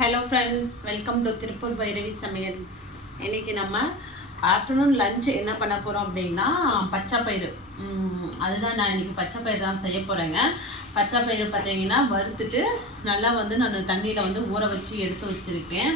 Hello friends welcome to Tiruppur Bhairavi சமையல் இன்னைக்கு நம்ம ஆஃப்டர்நூன் லஞ்ச் என்ன பண்ண போகிறோம் அப்படின்னா பச்சை பயிறு. அதுதான் நான் இன்னைக்கு பச்சை பயிறு தான் செய்ய போகிறேங்க பச்சை பயிறு பார்த்தீங்கன்னா வறுத்துட்டு நல்லா வந்து நான் தண்ணியில் வந்து ஊற வச்சு எடுத்து வச்சுருக்கேன்.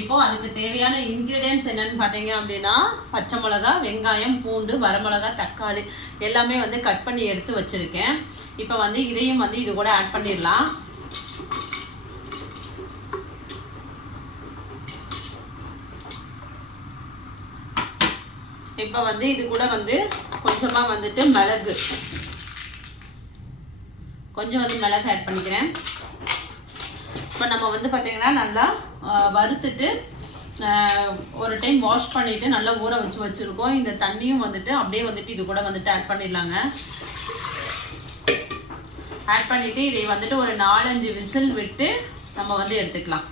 இப்போ அதுக்கு தேவையான இன்க்ரீடியன்ஸ் என்னன்னு பார்த்தீங்க அப்படின்னா பச்சை மிளகா வெங்காயம் பூண்டு வரமிளகா தக்காளி எல்லாமே வந்து கட் பண்ணி எடுத்து வச்சுருக்கேன். இப்போ வந்து இதையும் வந்து இது கூட ஆட் பண்ணிடலாம். இப்போ வந்து இது கூட வந்து கொஞ்சமாக வந்துட்டு மிளகு. கொஞ்சம் வந்து மிளகு ஆட் பண்ணிக்கிறேன். இப்போ நம்ம வந்து பார்த்திங்கன்னா நல்லா வறுத்துட்டு ஒரு டைம் வாஷ் பண்ணிவிட்டு நல்லா ஊற வச்சு வச்சுருக்கோம். இந்த தண்ணியும் வந்துட்டு அப்படியே வந்துட்டு இது கூட வந்துட்டு ஆட் பண்ணிடலாங்க. ஆட் பண்ணிவிட்டு இதை வந்துட்டு ஒரு நாலஞ்சு விசில் விட்டு நம்ம வந்து எடுத்துக்கலாம்.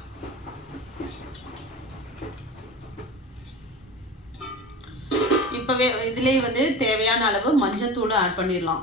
இப்போவே இதுலேயே வந்து தேவையான அளவு மஞ்சத்தூள் ஆட் பண்ணிடலாம்.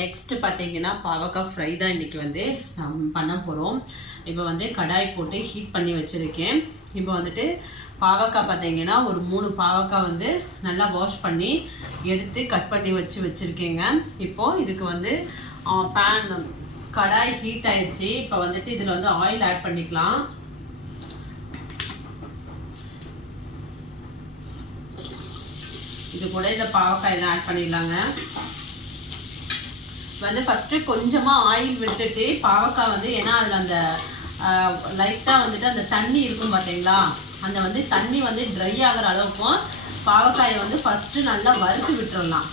நெக்ஸ்ட்டு பார்த்தீங்கன்னா பாவக்காய் ஃப்ரை தான் இன்றைக்கி வந்து பண்ண போகிறோம் இப்போ வந்து கடாய் போட்டு ஹீட் பண்ணி வச்சுருக்கேன். இப்போ வந்துட்டு பாவக்காய் பார்த்தீங்கன்னா ஒரு மூணு பாவக்காய் வந்து நல்லா வாஷ் பண்ணி எடுத்து கட் பண்ணி வச்சு வச்சுருக்கேங்க. இப்போது இதுக்கு வந்து பேன் கடாய் ஹீட் ஆயிடுச்சு. இப்போ வந்துட்டு இதில் வந்து ஆயில் ஆட் பண்ணிக்கலாம். இது கூட இந்த பாவக்காயெல்லாம் ஆட் பண்ணிடலாங்க. வந்து ஃபஸ்ட்டு கொஞ்சமாக ஆயில் விட்டுட்டு பாவக்காய் வந்து ஏன்னா அதில் அந்த லைட்டாக வந்துட்டு அந்த தண்ணி இருக்கும் பார்த்தீங்களா அந்த வந்து தண்ணி வந்து ட்ரை ஆகிற அளவுக்கும் பாவக்காயை வந்து ஃபஸ்ட்டு நல்லா வறுத்து விட்டுறலாம்.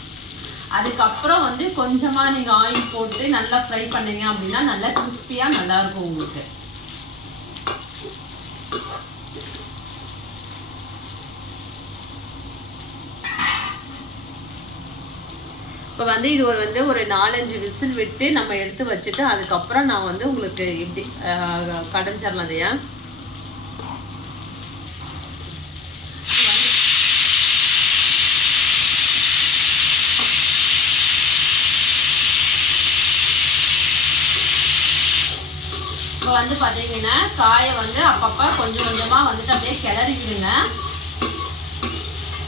அதுக்கப்புறம் வந்து கொஞ்சமாக நீங்கள் ஆயில் போட்டு நல்லா ஃப்ரை பண்ணீங்க அப்படின்னா நல்லா கிறிஸ்பியாக நல்லாயிருக்கும் உங்களுக்கு. இப்போ வந்து இது ஒரு வந்து ஒரு நாலஞ்சு விசில் விட்டு நம்ம எடுத்து வச்சுட்டு அதுக்கப்புறம் நான் வந்து உங்களுக்கு இப்படி கடைஞ்சிடலாம் அதையா இப்போ வந்து பார்த்தீங்கன்னா காயை வந்து அப்பப்போ கொஞ்சம் கொஞ்சமாக வந்துட்டு அப்படியே கிளறி விடுங்க.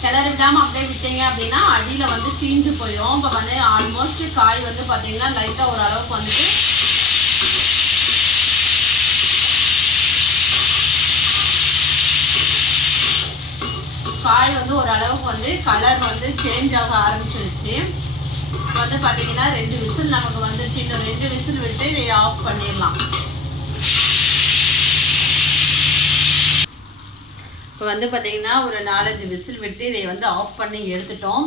கிளறி விடாமல் அப்படியே விட்டீங்க அப்படின்னா அடியில் வந்து தீஞ்சு போயிடும். இப்போ வந்து ஆல்மோஸ்ட் காய் வந்து பார்த்தீங்கன்னா லைட்டாக ஓரளவுக்கு வந்துட்டு காய் வந்து ஓரளவுக்கு வந்து கலர் வந்து சேஞ்ச் ஆக ஆரம்பிச்சிருச்சு. இப்போ வந்து பார்த்தீங்கன்னா ரெண்டு விசில் நமக்கு வந்துச்சு. இன்னும் ரெண்டு விசில் விட்டு இதை ஆஃப் பண்ணிடலாம். இப்போ வந்து பார்த்தீங்கன்னா ஒரு நாலஞ்சு விசில் விட்டு இதை வந்து ஆஃப் பண்ணி எடுத்துட்டோம்.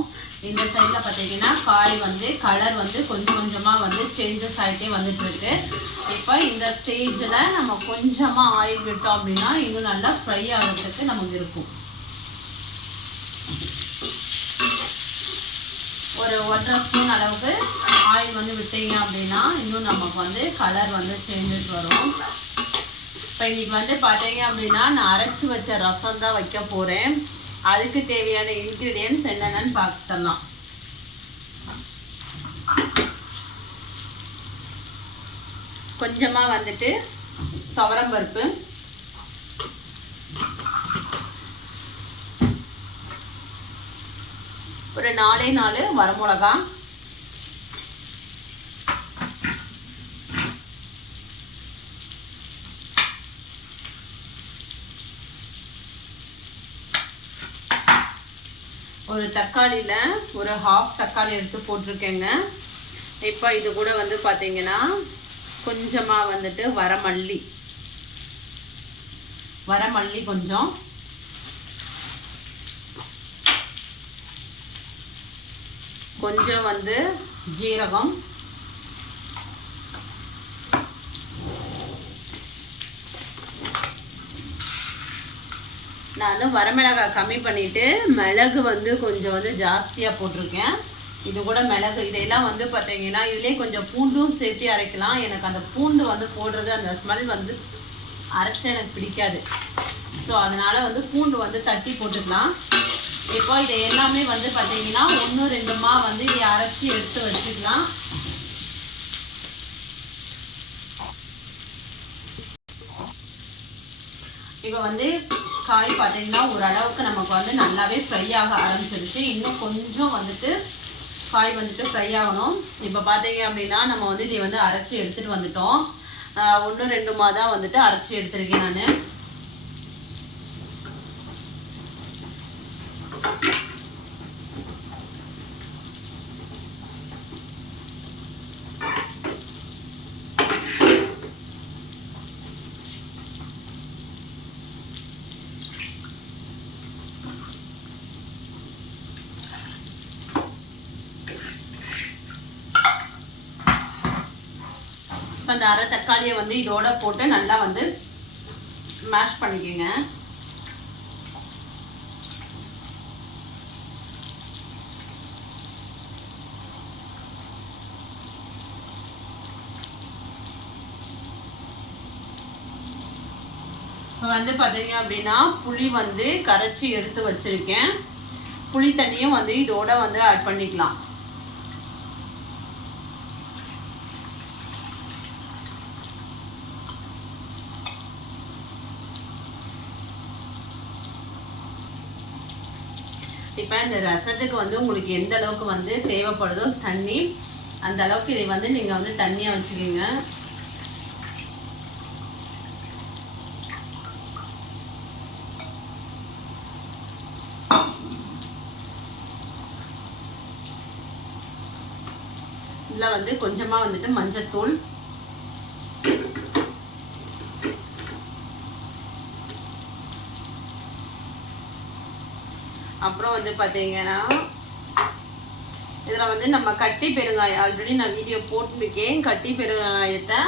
இந்த சைடில் பார்த்தீங்கன்னா காய் வந்து கலர் வந்து கொஞ்சம் கொஞ்சமாக வந்து சேஞ்சஸ் ஆகிட்டே வந்துட்டுருக்கு. இப்போ இந்த ஸ்டேஜில் நம்ம கொஞ்சமாக ஆயில் விட்டோம் அப்படின்னா இன்னும் நல்லா ஃப்ரை ஆகிறதுக்கு நமக்கு இருக்கும். ஒரு ஒன்றரை ஸ்பூன் அளவுக்கு ஆயில் வந்து விட்டீங்க அப்படின்னா இன்னும் நமக்கு வந்து கலர் வந்து சேஞ்சஸ் வரும். இப்போ இன்றைக்கி வந்து பார்த்தீங்க அப்படின்னா நான் அரைச்சி வச்ச ரசம் தான் வைக்க போகிறேன் அதுக்கு தேவையான இன்க்ரீடியன்ஸ் என்னென்னு பார்த்துலாம் கொஞ்சமாக வந்துட்டு துவரம்பருப்பு ஒரு நாலே நாலு வரமிளகா. ஒரு தக்காளியில் ஒரு ஹாஃப் தக்காளி எடுத்து போட்டிருக்கேங்க. இப்போ இது கூட வந்து பார்த்தீங்கன்னா கொஞ்சமாக வந்துட்டு வரமல்லி. வரமல்லி கொஞ்சம். கொஞ்சம் வந்து ஜீரகம். நான் வரமிளகாய் கம்மி பண்ணிவிட்டு மிளகு வந்து கொஞ்சம் வந்து ஜாஸ்தியாக போட்டிருக்கேன். இது கூட மிளகு. இதையெல்லாம் வந்து பார்த்தீங்கன்னா இதிலே கொஞ்சம் பூண்டும் சேர்த்து அரைக்கலாம். எனக்கு அந்த பூண்டு வந்து போடுறது அந்த ஸ்மெல் வந்து அரைச்ச எனக்கு பிடிக்காது. ஸோ அதனால் வந்து பூண்டு வந்து தட்டி போட்டுக்கலாம். இப்போ இதை எல்லாமே வந்து பார்த்தீங்கன்னா ஒன்று ரெண்டுமா வந்து இதை அரைச்சி எடுத்து வச்சுக்கலாம். இப்போ வந்து காய் பார்த்தீங்கன்னா ஓரளவுக்கு நமக்கு வந்து நல்லாவே ஃப்ரை ஆக ஆரம்பிச்சிருச்சு. இன்னும் கொஞ்சம் வந்துட்டு காய் வந்துட்டு ஃப்ரை ஆகணும். இப்போ பார்த்தீங்க அப்படின்னா நம்ம வந்து இதை வந்து அரைச்சி எடுத்துகிட்டு வந்துட்டோம். ஒன்று ரெண்டுமா தான் வந்துட்டு அரைச்சி எடுத்திருக்கேன் நான். அந்த அரை தக்காளியை வந்து இதோட போட்டு நல்லா வந்து மேஷ் பண்ணிக்கோங்க. இப்போ வந்து பார்த்தீங்க அப்படின்னா புளி வந்து கரைச்சி எடுத்து வச்சுருக்கேன். புளி தண்ணியும் வந்து இதோட வந்து ஆட் பண்ணிக்கலாம். இப்போ இந்த ரசத்துக்கு வந்து உங்களுக்கு எந்த அளவுக்கு வந்து தேவைப்படுதோ தண்ணி அந்த அளவுக்கு இதை வந்து நீங்கள் வந்து தண்ணியாக வச்சுக்கோங்க. இதில் வந்து கொஞ்சமாக வந்துட்டு மஞ்சத்தூள் அப்புறம் வந்து பார்த்தீங்கன்னா இதில் வந்து நம்ம கட்டி பெருங்காயம். ஆல்ரெடி நான் வீடியோ போட்டிருக்கேன். கட்டி பெருங்காயத்தை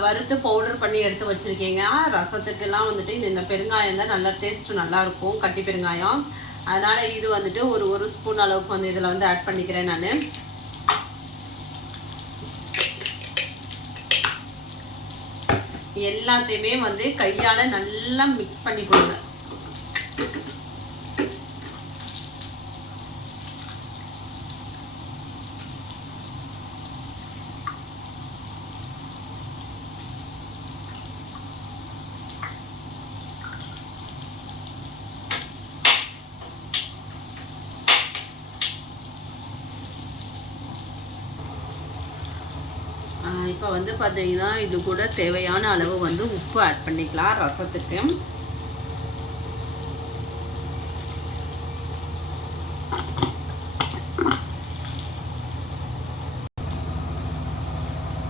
வறுத்து பவுடர் பண்ணி எடுத்து வச்சுருக்கேங்க. ரசத்துக்கெல்லாம் வந்துட்டு இந்த- இந்த பெருங்காயம் தான் நல்லா டேஸ்ட்டு நல்லாயிருக்கும் கட்டி பெருங்காயம். அதனால் இது வந்துட்டு ஒரு ஒரு ஸ்பூன் அளவுக்கு வந்து இதில் வந்து ஆட் பண்ணிக்கிறேன் நான். எல்லாத்தையுமே வந்து கையால் நல்லா மிக்ஸ் பண்ணி கொடுங்க இப்போ வந்து பார்த்தீங்கன்னா இது கூட தேவையான அளவு வந்து உப்பு ஆட் பண்ணிக்கலாம் ரசத்துக்கு.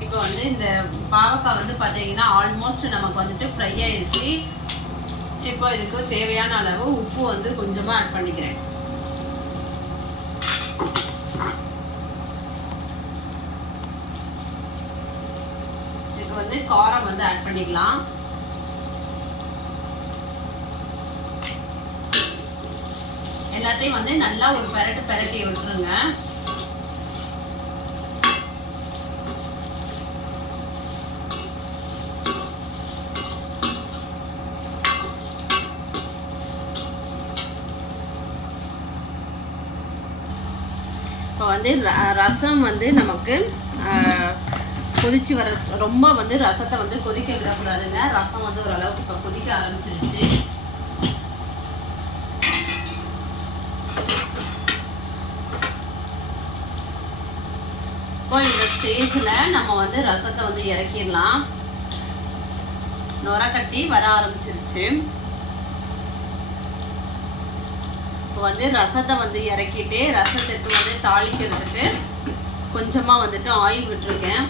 இப்போ வந்து இந்த பாவக்காய் வந்து பார்த்தீங்கன்னா ஆல்மோஸ்ட் நமக்கு வந்துட்டு ஃப்ரை ஆயிடுச்சு. இப்போ இதுக்கு தேவையான அளவு உப்பு வந்து கொஞ்சமாக ஆட் பண்ணிக்கிறேன் இதுக்கு வந்து காரம் வந்து ஆட் பண்ணிக்கலாம். எல்லாத்தையும் வந்து நல்லா ஒரு பெரட்டு பெரட்டி விட்டுருங்க. இப்போ வந்து ரசம் வந்து நமக்கு கொதிச்சு வர ரொம்ப வந்து ரசத்தை வந்து கொதிக்க விடக்கூடாதுங்க. ரசம் வந்து ஓரளவுக்கு இப்போ கொதிக்க ஆரம்பிச்சிருச்சு. இப்போ இந்த ஸ்டேஜில் நம்ம வந்து ரசத்தை வந்து இறக்கிடலாம். நுர கட்டி வர ஆரம்பிச்சிருச்சு. இப்போ வந்து ரசத்தை வந்து இறக்கிட்டு ரசத்துக்கு வந்து தாளிக்கிறதுக்கு கொஞ்சமாக வந்துட்டு ஆயில் விட்டுருக்கேன்.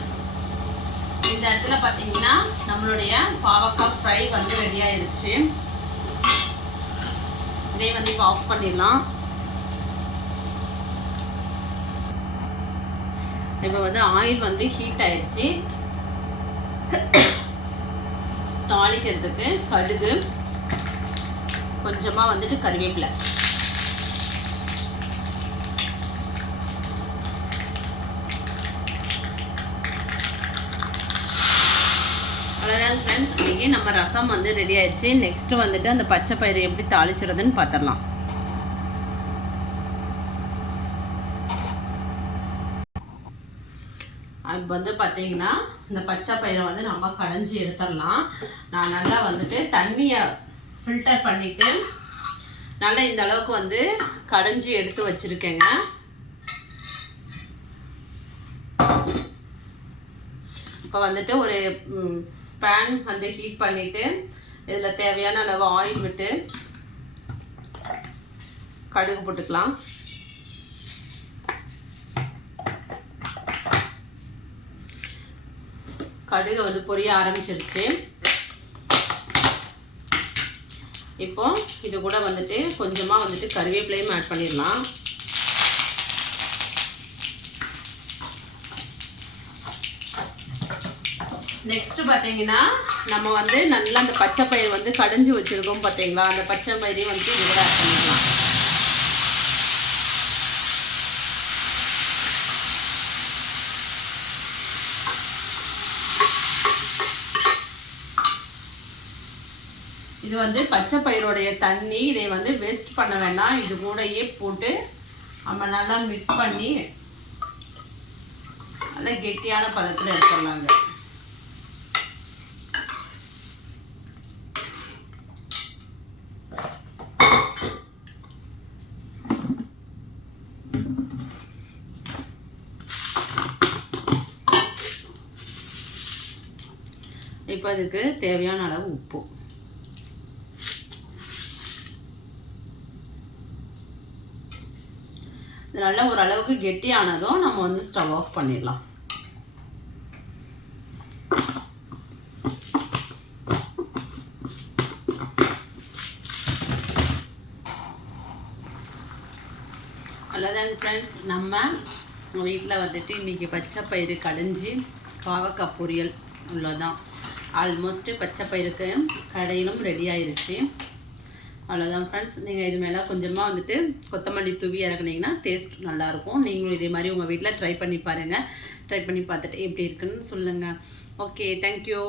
இந்த இடத்துல பார்த்தீங்கன்னா நம்மளுடைய பாவக்காய் ஃப்ரை வந்து ரெடி ஆயிடுச்சு இதே வந்து இப்போ ஆஃப் பண்ணிடலாம். இப்போ வந்து ஆயில் வந்து ஹீட் ஆயிடுச்சு தாளிக்கிறதுக்கு கடுகு கொஞ்சமாக வந்துட்டு கருவேப்பிலை. அவ்வளோதான் ஃப்ரெண்ட்ஸ் இன்றைக்கி நம்ம ரசம் வந்து ரெடி ஆயிடுச்சு. நெக்ஸ்ட்டு வந்துட்டு அந்த பச்சை பயிறு எப்படி தாளிச்சிடுறதுன்னு பார்த்துடலாம் இப்போ வந்து பார்த்தீங்கன்னா இந்த பச்சை பயிரை வந்து நம்ம கடைஞ்சி எடுத்துடலாம். நான் நல்லா வந்துட்டு தண்ணியை ஃபில்டர் பண்ணிவிட்டு நல்லா இந்த அளவுக்கு வந்து கடைஞ்சி எடுத்து வச்சுருக்கேங்க. இப்போ வந்துட்டு ஒரு பேன் வந்து ஹீட் பண்ணிவிட்டு இதில் தேவையான அளவு ஆயில் விட்டு கடுகு போட்டுக்கலாம். கடுகு வந்து பொரிய ஆரம்பிச்சிருச்சு. இப்போ இது கூட வந்துட்டு கொஞ்சமாக வந்துட்டு கருவேப்பிலையும் ஆட் பண்ணிடலாம். நெக்ஸ்ட் பார்த்தீங்கன்னா நம்ம வந்து நல்லா அந்த பச்சை பயிர் வந்து கடைஞ்சி வச்சுருக்கோம் பார்த்தீங்களா? அந்த பச்சை பயிரையும் வந்து இது கூட ஆட் பண்ணிக்கலாம். இது வந்து பச்சை பயிரோடைய தண்ணி இதை வந்து வேஸ்ட் பண்ண வேண்டாம் இது கூடயே போட்டு நம்ம நல்லா மிக்ஸ் பண்ணி நல்லா கெட்டியான பதத்தில் எடுத்துடலாங்க. இப்போ அதுக்கு தேவையான அளவு உப்பு. இது நல்லா ஓரளவுக்கு கெட்டியானதும் நம்ம வந்து ஸ்டவ் ஆஃப் பண்ணிடலாம். அவ்வளோதாங்க ஃப்ரெண்ட்ஸ் நம்ம வீட்டில் வந்துட்டு இன்றைக்கி பச்சை பயிறு கடைஞ்சி பாவக்காய் பொரியல். உள்ளதான் ஆல்மோஸ்ட்டு பச்சை பயிருக்கு கடையிலும் ரெடி ஆயிருச்சு. அவ்வளோதான் ஃப்ரெண்ட்ஸ் நீங்கள் இது மேலே கொஞ்சமாக வந்துட்டு கொத்தமல்லி தூவி இறக்குனீங்கன்னா டேஸ்ட் நல்லாயிருக்கும். நீங்களும் இதே மாதிரி உங்கள் வீட்டில் ட்ரை பண்ணி பாருங்கள் ட்ரை பண்ணி பார்த்துட்டு எப்படி இருக்குன்னு சொல்லுங்கள் ஓகே தேங்க்யூ